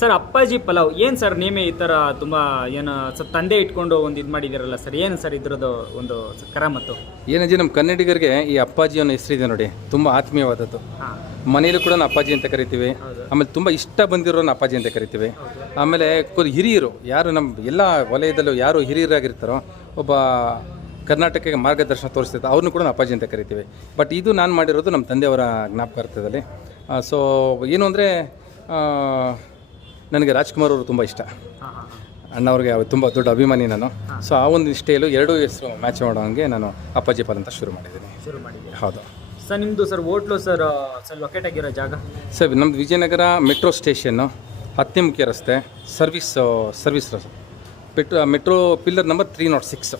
Sir ಅಪ್ಪಾಜಿ ಪಲಾವ್ ಏನು sir ನೀವೇ ಈ ಥರ ತುಂಬ ಏನು ಸರ್ ತಂದೆ ಇಟ್ಕೊಂಡು ಒಂದು ಇದು ಮಾಡಿದ್ದೀರಲ್ಲ ಸರ್? ಏನು ಸರ್ ಇದ್ರದ್ದು ಒಂದು ಕರಾಮತ್ತು ಏನಜ್ಜಿ ನಮ್ಮ ಕನ್ನಡಿಗರಿಗೆ ಈ ಅಪ್ಪಾಜಿ ಅನ್ನೋ ಹೆಸರಿದೆ ನೋಡಿ ತುಂಬ ಆತ್ಮೀಯವಾದದ್ದು. ಮನೆಯಲ್ಲೂ ಕೂಡ ಅಪ್ಪಾಜಿ ಅಂತ ಕರಿತೀವಿ. ಆಮೇಲೆ ತುಂಬ ಇಷ್ಟ ಬಂದಿರೋನ ಅಪ್ಪಾಜಿ ಅಂತ ಕರಿತೀವಿ. ಆಮೇಲೆ ಕೊದ್ ಹಿರಿಯರು ಯಾರು ನಮ್ಮ ಎಲ್ಲ ವಲಯದಲ್ಲೂ ಯಾರು ಹಿರಿಯರಾಗಿರ್ತಾರೋ ಒಬ್ಬ ಕರ್ನಾಟಕಕ್ಕೆ ಮಾರ್ಗದರ್ಶನ ತೋರಿಸ್ತಿದ್ದ ಅವ್ರನ್ನೂ ಕೂಡ ಅಪ್ಪಾಜಿ ಅಂತ ಕರಿತೀವಿ. ಬಟ್ ಇದು ನಾನು ಮಾಡಿರೋದು ನಮ್ಮ ತಂದೆಯವರ ಜ್ಞಾಪಕಾರ್ಥದಲ್ಲಿ. ಸೊ ಏನು ಅಂದರೆ ನನಗೆ ರಾಜ್ಕುಮಾರ್ ಅವರು ತುಂಬ ಇಷ್ಟ. ಅಣ್ಣವ್ರಿಗೆ ತುಂಬ ದೊಡ್ಡ ಅಭಿಮಾನಿ ನಾನು. ಸೊ ಆ ಒಂದು ಇಷ್ಟೇಲು ಎರಡೂ ಹೆಸರು ಮ್ಯಾಚ್ ಮಾಡೋಂಗೆ ನಾನು ಅಪ್ಪಾಜಿ ಪಾಲ್ ಅಂತ ಶುರು ಮಾಡಿದ್ದೀನಿ. ಶುರು ಮಾಡಿದ್ದೀನಿ ಹೌದು. ಸರ್ ನಿಮ್ಮದು sir hotel sir sir locate ಆಗಿರೋ ಜಾಗ? ಸರ್ ನಮ್ಮದು ವಿಜಯನಗರ ಮೆಟ್ರೋ ಸ್ಟೇಷನ್ನು ಹತ್ತನೇ ಮುಖ್ಯ ರಸ್ತೆ service service petro metro pillar number three naught six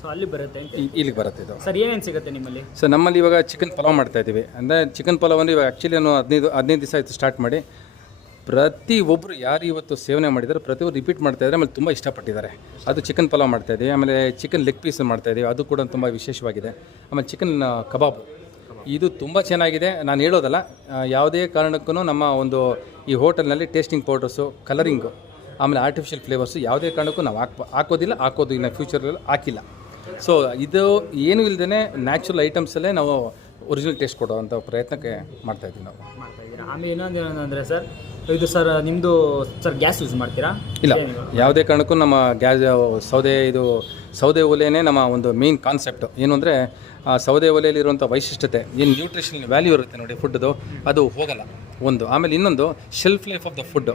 so ಅಲ್ಲಿ ಬರುತ್ತೆ ಇಲ್ಲಿಗೆ ಬರುತ್ತೆ ಇದು. ಸರ್ ಏನೇನು ಸಿಗುತ್ತೆ ನಿಮ್ಮಲ್ಲಿ? ಸರ್ ನಮ್ಮಲ್ಲಿ ಇವಾಗ ಚಿಕನ್ ಪಲಾವ್ ಮಾಡ್ತಾ ಇದ್ದೀವಿ ಅಂದರೆ ಚಿಕನ್ ಪಲಾವ್ ಅಂದರೆ ಇವಾಗ ಆ್ಯಕ್ಚುಲಿ ನಾನು ಹದಿನೈದು ಹದಿನೈದು ದಿವಸ ಆಯಿತು ಸ್ಟಾರ್ಟ್ ಮಾಡಿ. ಪ್ರತಿ ಒಬ್ಬರು ಯಾರು ಇವತ್ತು ಸೇವನೆ ಮಾಡಿದ್ದಾರೆ ಪ್ರತಿಯೊಬ್ಬರು ರಿಪೀಟ್ ಮಾಡ್ತಾ ಇದ್ದಾರೆ, ಆಮೇಲೆ ತುಂಬ ಇಷ್ಟಪಟ್ಟಿದ್ದಾರೆ. ಅದು ಚಿಕನ್ ಪಲಾವ್ ಮಾಡ್ತಾ ಇದ್ದೀವಿ ಆಮೇಲೆ ಚಿಕನ್ ಲೆಗ್ ಪೀಸ್ ಮಾಡ್ತಾ ಇದ್ದೀವಿ ಅದು ಕೂಡ ತುಂಬ ವಿಶೇಷವಾಗಿದೆ. ಆಮೇಲೆ ಚಿಕನ್ ಕಬಾಬ್. ಇದು ತುಂಬ ಚೆನ್ನಾಗಿದೆ. ನಾನು ಹೇಳೋದಲ್ಲ ಯಾವುದೇ ಕಾರಣಕ್ಕೂ ನಮ್ಮ ಒಂದು ಈ ಹೋಟೆಲ್ನಲ್ಲಿ ಟೇಸ್ಟಿಂಗ್ ಪೌಡರ್ಸು ಕಲರಿಂಗು ಆಮೇಲೆ ಆರ್ಟಿಫಿಷಿಯಲ್ ಫ್ಲೇವರ್ಸು ಯಾವುದೇ ಕಾರಣಕ್ಕೂ ನಾವು ಹಾಕ್ ಹಾಕೋದಿಲ್ಲ, ಹಾಕೋದು ಇನ್ನು ಫ್ಯೂಚರಲ್ಲಿ ಹಾಕಿಲ್ಲ. ಸೊ ಇದು ಏನೂ ಇಲ್ಲದೇ ನ್ಯಾಚುರಲ್ ಐಟಮ್ಸಲ್ಲೇ ನಾವು ಒರಿಜಿನಲ್ ಟೇಸ್ಟ್ ಕೊಡೋವಂಥ ಪ್ರಯತ್ನಕ್ಕೆ ಮಾಡ್ತಾ ಇದ್ದೀವಿ ನಾವು. ಮಾಡ್ತಾ ಇದ್ದೀರಾ. ಆಮೇಲೆ ಇನ್ನೊಂದು ಏನಂದರೆ ಸರ್ ಇದು ಸರ್ ನಿಮ್ಮದು ಸರ್ ಗ್ಯಾಸ್ ಯೂಸ್ ಮಾಡ್ತೀರಾ? ಇಲ್ಲ ಯಾವುದೇ ಕಾರಣಕ್ಕೂ ನಮ್ಮ ಗ್ಯಾಸ್ ಸೌದೆ ಇದು ಸೌದೆ ಒಲೆಯೇ ನಮ್ಮ ಒಂದು ಮೇನ್ ಕಾನ್ಸೆಪ್ಟ್ ಏನು ಅಂದರೆ ಆ ಸೌದೆ ಒಲೆಯಲ್ಲಿರುವಂಥ ವೈಶಿಷ್ಟ್ಯತೆ ಏನು ನ್ಯೂಟ್ರಿಷನ್ ವ್ಯಾಲ್ಯೂ ಇರುತ್ತೆ ನೋಡಿ ಫುಡ್ದು ಅದು ಹೋಗಲ್ಲ. ಒಂದು ಆಮೇಲೆ ಇನ್ನೊಂದು shelf life of the food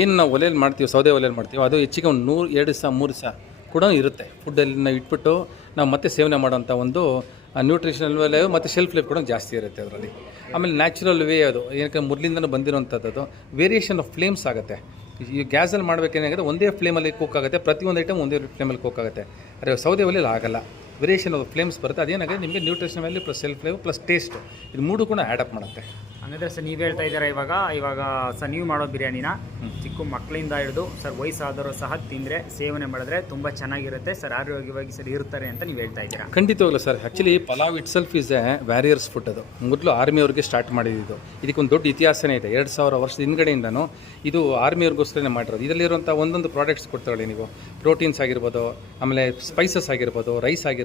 ಏನು ನಾವು ಒಲೆಯಲ್ಲಿ ಮಾಡ್ತೀವಿ ಸೌದೆ ಒಲೆಯಲ್ಲಿ ಮಾಡ್ತೀವಿ ಅದು ಹೆಚ್ಚಿಗೆ ಒಂದು ನೂರು ಎರಡು ದಿವಸ ಮೂರು ದಿವಸ ಕೂಡ ಇರುತ್ತೆ. ಫುಡ್ಡಲ್ಲಿ ನಾವು ಇಟ್ಬಿಟ್ಟು ನಾವು ಮತ್ತೆ ಸೇವನೆ ಮಾಡೋಂಥ ಒಂದು ನ್ಯೂಟ್ರಿಷನಲ್ ವ್ಯಾಲ್ಯೂ ಮತ್ತು ಶೆಲ್ಫ್ ಲೈಫ್ ಕೂಡ ಜಾಸ್ತಿ ಇರುತ್ತೆ ಅದರಲ್ಲಿ. ಆಮೇಲೆ ನ್ಯಾಚುರಲ್ ವೇ ಅದು. ಏನಕ್ಕೆ ಮೊದಲಿಂದನೂ ಬಂದಿರೋಂಥದ್ದು ವೇರಿಯೇಷನ್ ಆಫ್ ಫ್ಲೇಮ್ಸ್ ಆಗುತ್ತೆ. ಈ ಗ್ಯಾಸಲ್ಲಿ ಮಾಡಬೇಕೇನಾಗುತ್ತೆ ಒಂದೇ ಫ್ಲೇಮಲ್ಲಿ ಕುಕ್ ಆಗುತ್ತೆ, ಪ್ರತಿಯೊಂದು ಐಟಮ್ ಒಂದೇ ಫ್ಲೇಮಲ್ಲಿ ಕುಕ್ ಆಗುತ್ತೆ. ಅದೇ ಸೌದೆ ಒಲೆಯಲ್ಲಿ ಆಗಲ್ಲ. ವೇರಿಯೇಷನ್ ಆಫ್ ಫ್ಲೇಮ್ಸ್ ಬರುತ್ತೆ. ಅದೇನಾಗುತ್ತೆ ನಿಮಗೆ nutrition value plus self flavour plus taste ಇದು ಮೂರು ಕೂಡ ಆ್ಯಡ್ ಅಪ್ ಮಾಡುತ್ತೆ. ಹಂಗಂದ್ರೆ ಸರ್ ನೀವು ಹೇಳ್ತಾ ಇದ್ದೀರಾ ಇವಾಗ ಇವಾಗ ಸರ್ ನೀವು ಮಾಡೋ ಬಿರಿಯಾನಿನ ಚಿಕ್ಕ ಮಕ್ಕಳಿಂದ ಹಿಡಿದು ಸರ್ ವಯಸ್ಸಾದವರು ಸಹ ತಿಂದರೆ ಸೇವನೆ ಮಾಡಿದ್ರೆ ತುಂಬ ಚೆನ್ನಾಗಿರುತ್ತೆ. ಸರ್ ಆರೋಗ್ಯವಾಗಿ ಸರ್ ಇರ್ತಾರೆ ಅಂತ ನೀವು ಹೇಳ್ತಾ ಇದ್ದೀರಾ? ಖಂಡಿತವಾಗ್ಲೂ sir. Actually pulao itself is a warriors food ಅದು. ಮೊದಲು ಆರ್ಮಿಯವ್ರಿಗೆ ಸ್ಟಾರ್ಟ್ ಮಾಡಿದ್ದು. ಇದಕ್ಕೊಂದು ದೊಡ್ಡ ಇತಿಹಾಸನೇ ಇದೆ. ಎರಡು ಸಾವಿರ ವರ್ಷದ ಹಿಂದ್ಗಡೆಯಿಂದನೂ ಇದು ಆರ್ಮಿಯವ್ರಿಗೋಸ್ಕರನೇ ಮಾಡಿರೋದು. ಇದರಲ್ಲಿರುವಂಥ ಒಂದೊಂದು ಪ್ರಾಡಕ್ಟ್ಸ್ ಕೊಡ್ತಾಳೆ ನೀವು. ಪ್ರೋಟೀನ್ಸ್ ಆಗಿರ್ಬೋದು ಆಮೇಲೆ ಸ್ಪೈಸಸ್ ಆಗಿರ್ಬೋದು ರೈಸ್ ಆಗಿರ್ಬೋದು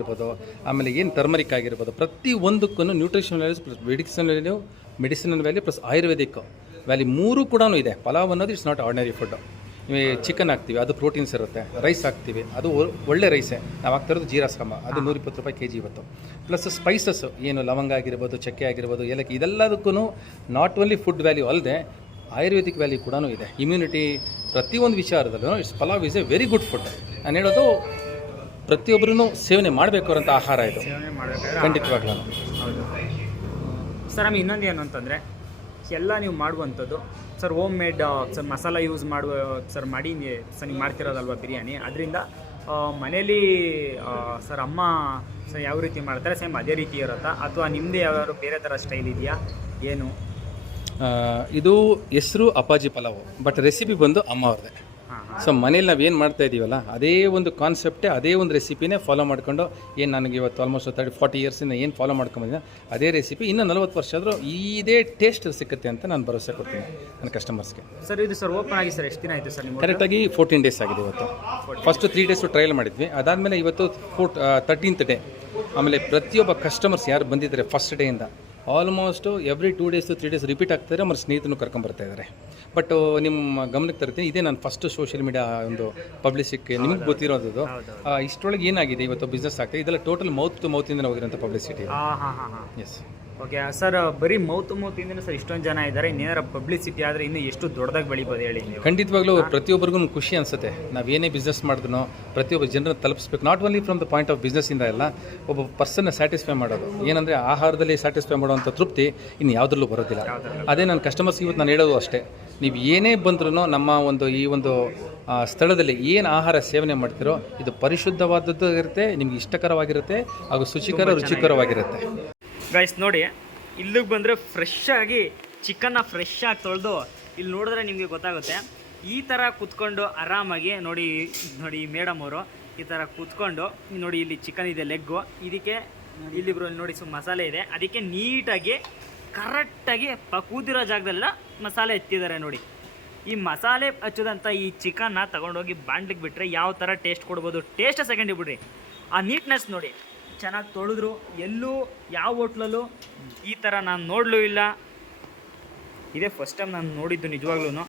ಆಮೇಲೆ ಏನು ಟರ್ಮರಿಕ್ ಆಗಿರ್ಬೋದು, ಪ್ರತಿ ಒಂದಕ್ಕೂ nutrition values plus medicine value medicinal value plus ayurvedic value ಮೂರು ಕೂಡ ಇದೆ. ಪಲಾವ್ ಅನ್ನೋದು it's not ordinary food chicken ಹಾಕ್ತೀವಿ, ಅದು ಪ್ರೋಟೀನ್ಸ್ ಇರುತ್ತೆ. ರೈಸ್ ಹಾಕ್ತೀವಿ, ಅದು ಒಳ್ಳೆ ರೈಸೇ ನಾವು ಹಾಕ್ತಾ ಇರೋದು ಅದು ನೂರಿಪ್ಪತ್ತು ರೂಪಾಯಿ ಕೆ ಜಿ ಇವತ್ತು. ಪ್ಲಸ್ ಸ್ಪೈಸಸ್ ಏನು ಲವಂಗ ಆಗಿರ್ಬೋದು, ಚಕ್ಕೆ ಆಗಿರ್ಬೋದು, ಏಲಕ್ಕಿ ಇದೆಲ್ಲದಕ್ಕೂ ನಾಟ್ ಓನ್ಲಿ ಫುಡ್ ವ್ಯಾಲ್ಯೂ ಅಲ್ಲದೆ ಆಯುರ್ವೇದಿಕ್ ವ್ಯಾಲ್ಯೂ ಕೂಡ ಇದೆ. ಇಮ್ಯುನಿಟಿ ಪ್ರತಿಯೊಂದು ವಿಚಾರದಲ್ಲೂ it's pulao is a very good food ನಾನು ಹೇಳೋದು ಪ್ರತಿಯೊಬ್ಬರೂ ಸೇವನೆ ಮಾಡಬೇಕು ಅಂತ ಆಹಾರ ಇದು. ಸೇವನೆ ಮಾಡಬೇಕಾದ್ರೆ ಖಂಡಿತವಾಗ್ಲೂ. ಹೌದು. ಸರ್ ಆಮೇಲೆ ಇನ್ನೊಂದು ಏನು ಅಂತಂದರೆ ಎಲ್ಲ ನೀವು ಮಾಡುವಂಥದ್ದು sir home made sir masala use ಮಾಡುವ ಸರ್ ಮಾಡಿ ನೀ- ಸರ್ ನೀವು ಮಾಡ್ತಿರೋದಲ್ವ ಬಿರಿಯಾನಿ? ಅದರಿಂದ ಮನೇಲಿ ಸರ್ ಅಮ್ಮ ಸರ್ ಯಾವ ರೀತಿ ಮಾಡ್ತಾರೆ ಸೇಮ್ ಅದೇ ರೀತಿ ಇರುತ್ತಾ? ಅಥವಾ ನಿಮ್ಮದೇ ಯಾವ್ದಾದ್ರು ಬೇರೆ ಥರ ಸ್ಟೈಲ್ ಇದೆಯಾ? ಏನು? ಆ, ಇದು ಹೆಸರು ಅಪಾಜಿ ಪಲಾವು ಬಟ್ ರೆಸಿಪಿ ಬಂದು ಅಮ್ಮ ಅವ್ರದ್ದೇ. ಸೊ ಮನೇಲಿ ನಾವು ಏನು ಮಾಡ್ತಾ ಇದ್ದೀವಲ್ಲ ಅದೇ ಒಂದು ಕಾನ್ಸೆಪ್ಟೇ ಅದೇ ಒಂದು ರೆಸಿಪಿನೇ ಫಾಲೋ ಮಾಡ್ಕೊಂಡು ಏನು ನನಗೆ ಇವತ್ತು ಆಲ್ಮೋಸ್ಟ್ ತರ್ಟಿ ಫಾರ್ಟಿ ಇಯರ್ಸಿಂದ ಏನು ಫಾಲೋ ಮಾಡ್ಕೊಂಬಂದಿದ್ದೆ ಅದೇ ರೆಸಿಪಿ ಇನ್ನೂ ನಲವತ್ತು ವರ್ಷ ಆದರೂ ಇದೇ ಟೇಸ್ಟ್ ಸಿಗುತ್ತೆ ಅಂತ ನಾನು ಭರವಸೆ ಕೊಡ್ತೀನಿ ನನ್ನ ಕಸ್ಟಮರ್ಸ್ಗೆ ಸರ್ ಇದು ಸರ್ ಓಪನ್ ಆಗಿ ಸರ್ ಎಷ್ಟು ದಿನ ಆಯಿತು ಸರ್ ನಿಮ್ಮ ಕರೆಕ್ಟಾಗಿ ಫೋರ್ಟೀನ್ ಡೇಸ್ ಆಗಿದೆ ಇವತ್ತು. ಫಸ್ಟ್ ತ್ರೀ ಡೇಸು ಟ್ರಯಲ್ ಮಾಡಿದ್ವಿ. ಅದಾದಮೇಲೆ ಇವತ್ತು ಫೋರ್ಟ್ ತರ್ಟೀನ್ತ್ ಡೇ ಆಮೇಲೆ ಪ್ರತಿಯೊಬ್ಬ ಕಸ್ಟಮರ್ಸ್ ಯಾರು ಬಂದಿದ್ದಾರೆ first ಡೇಯಿಂದ almost every two days three days repeat ಆಗ್ತಾರೆ ಮತ್ತು ಸ್ನೇಹಿತನು ಕರ್ಕೊಂಬರ್ತಾ ಇದ್ದಾರೆ ಬಟ್ ನಿಮ್ಮ ಗಮನಕ್ಕೆ ತರ್ತೀನಿ ಇದೇ ನಾನು ಫಸ್ಟ್ ಸೋಷಿಯಲ್ ಮೀಡಿಯಾ ಒಂದು ಪಬ್ಲಿಸಿಟಿ ನಿಮ್ಗೆ ಗೊತ್ತಿರೋದು. ಇಷ್ಟರೊಳಗೆ ಏನಾಗಿದೆ ಇವತ್ತು ಬಿಸ್ನೆಸ್ ಆಗ್ತದೆ ಇದೆಲ್ಲ ಟೋಟಲ್ ಮೌತ್ ಟು ಮೌತಿಂದ ಹೋಗಿರೋಂಥ ಪಬ್ಲಿಸಿಟಿ ಎಸ್ ಓಕೆ ಸರ್ ಬರೀ ಮೌತ್ ಮೌತಿಂದನೂ ಸರ್ ಇಷ್ಟೊಂದು ಜನ ಇದ್ದಾರೆ ಇನ್ನೇನಾರ ಪಬ್ಲಿಸಿಟಿ ಆದರೆ ಇನ್ನೂ ಎಷ್ಟು ದೊಡ್ಡದಾಗಿ ಬೆಳಿಬೋದು ಹೇಳಿ ನೀವು. ಖಂಡಿತವಾಗ್ಲೂ ಪ್ರತಿಯೊಬ್ಬರಿಗೂ ಖುಷಿ ಅನಿಸುತ್ತೆ. ಏನೇ ಬಿಸ್ನೆಸ್ ಮಾಡಿದ್ರು ಪ್ರತಿಯೊಬ್ಬ ಜನರನ್ನು ತಲುಪಿಸ್ಬೇಕು. Not only from the point of ಬಿಸ್ನೆಸ್ಸಿಂದ ಎಲ್ಲ ಒಬ್ಬ ಪರ್ಸನ್ನ ಸ್ಯಾಟಿಸ್ಫೈ ಮಾಡೋದು. ಏನಂದರೆ ಆಹಾರದಲ್ಲಿ ಸ್ಯಾಟಿಸ್ಫೈ ಮಾಡುವಂಥ ತೃಪ್ತಿ ಇನ್ನು ಯಾವುದರಲ್ಲೂ ಬರೋದಿಲ್ಲ. ಅದೇ ನನ್ನ ಕಸ್ಟಮರ್ಸ್ಗೆ ಇವತ್ತು ನಾನು ಹೇಳೋದು ಅಷ್ಟೇ. ನೀವು ಏನೇ ಬಂದ್ರೂ ನಮ್ಮ ಒಂದು ಈ ಒಂದು ಸ್ಥಳದಲ್ಲಿ ಏನು ಆಹಾರ ಸೇವನೆ ಮಾಡ್ತೀರೋ ಇದು ಪರಿಶುದ್ಧವಾದದ್ದು ಇರುತ್ತೆ ನಿಮ್ಗೆ ಇಷ್ಟಕರವಾಗಿರುತ್ತೆ ಹಾಗೂ ಶುಚಿಕರ ರುಚಿಕರವಾಗಿರುತ್ತೆ. ಗೈಸ್ ನೋಡಿ, ಇಲ್ಲಿಗೆ ಬಂದರೆ ಫ್ರೆಶ್ಶಾಗಿ ಚಿಕನ್ನ ಫ್ರೆಶ್ಶಾಗಿ ತೊಳೆದು ಇಲ್ಲಿ ನೋಡಿದ್ರೆ ನಿಮಗೆ ಗೊತ್ತಾಗುತ್ತೆ. ಈ ಥರ ಕೂತ್ಕೊಂಡು ಆರಾಮಾಗಿ, ನೋಡಿ ನೋಡಿ ಮೇಡಮ್ ಅವರು ಈ ಥರ ಕೂತ್ಕೊಂಡು, ನೋಡಿ ಇಲ್ಲಿ ಚಿಕನ್ ಇದೆ ಲೆಗ್ಗು ಇದಕ್ಕೆ ಇಲ್ಲಿ ಬ್ರೋ ನೋಡಿ ಸೊ, ಮಸಾಲೆ ಇದೆ. ಅದಕ್ಕೆ ನೀಟಾಗಿ ಕರೆಕ್ಟಾಗಿ ಪ ಕೂತಿರೋ ಜಾಗದಲ್ಲ ಮಸಾಲೆ ಎತ್ತಿದ್ದಾರೆ ನೋಡಿ. ಈ ಮಸಾಲೆ ಹಚ್ಚದಂಥ ಈ ಚಿಕನ್ನ ತೊಗೊಂಡೋಗಿ ಬಾಂಡ್ಲಿಗೆ ಬಿಟ್ಟರೆ ಯಾವ ಥರ ಟೇಸ್ಟ್ ಕೊಡ್ಬೋದು? ಟೇಸ್ಟೇ ಸೆಕೆಂಡ್ ಬಿಡ್ರಿ. ಆ ನೀಟ್ನೆಸ್ ನೋಡಿ. ಚೆನ್ನಾಗಿ ತೊಳೆದ್ರು. ಎಲ್ಲೂ ಯಾವ ಹೋಟ್ಲಲ್ಲೂ ಈ ಥರ ನಾನು ನೋಡಲೂ ಇಲ್ಲ. ಇದೇ ಫಸ್ಟ್ ಟೈಮ್ ನಾನು ನೋಡಿದ್ದು ನಿಜವಾಗ್ಲೂ